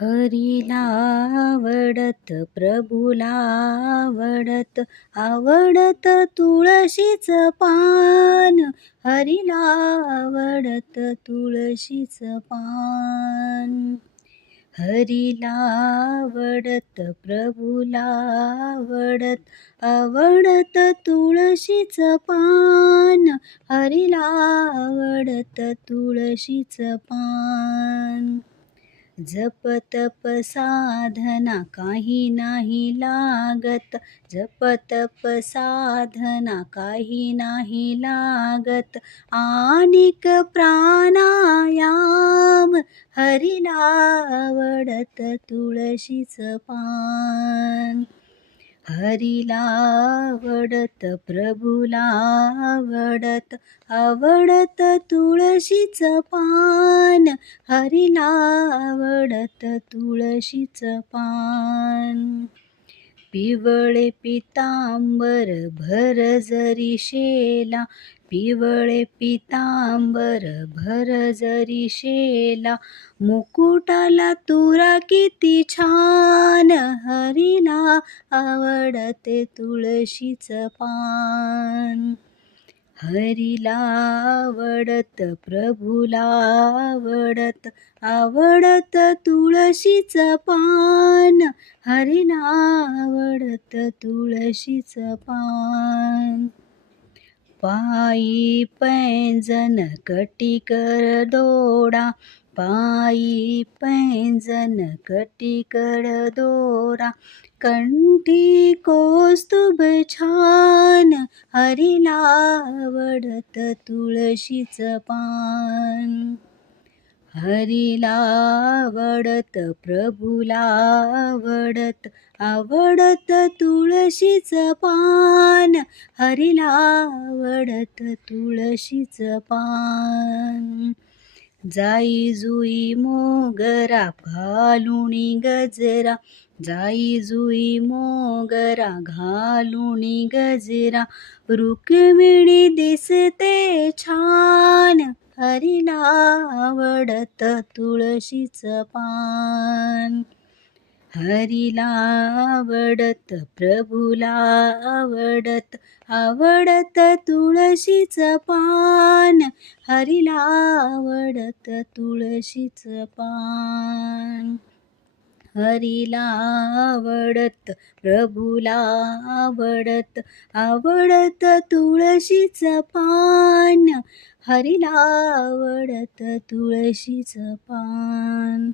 हरीला आवडत प्रभूला आवडत, आवडत तुळशीच पान. हरीला आवडत तुळशीच पान. हरीला आवडत प्रभूला आवडत, आवडत तुळशीच पान. हरीला आवडत तुळशीच पान. जप तप साधना काही नाही लागत, जप तप साधना काही नाही लागत. आनिक प्राणायाम हरीला आवडत तुळशीच पान. हरीला आवडत प्रभूला आवडत, आवडत तुळशीच पान. हरीला आवडत तुळशीच पान. पिवळे पितांबर भर जरी शेला, पिवळे पितांबर भर जरी शेला. मुकुटाला तुरा किती छान, हरीला आवडते तुळशीच पान. हरीला आवडत प्रभूला आवडत, आवडत तुळशीच पान. हरीला आवडत तुळशीच पान. पायी पैंजन कटीकर दोडा, पायी पैंजन कटीकर दोरा. कंठी कौस्तुभ छान, हरीला आवडत तुळशीच पान. हरीला आवडत प्रभूला आवडत, आवडत तुळशीच पान. हरीला आवडत तुळशीच पान. जाई जुई मोगरा घालुनी गजरा, जाई जुई मोगरा घालुनी गजरा. रुक्मिणी दिसते छान, हरीला आवडत तुळशीच पान. हरीला आवडत प्रभूला आवडत, आवडत तुळशीच पान. हरीला आवडत तुळशीच पान. हरीला आवडत प्रभूला आवडत, आवडत तुळशीच पान. हरीला आवडत तुळशीच पान.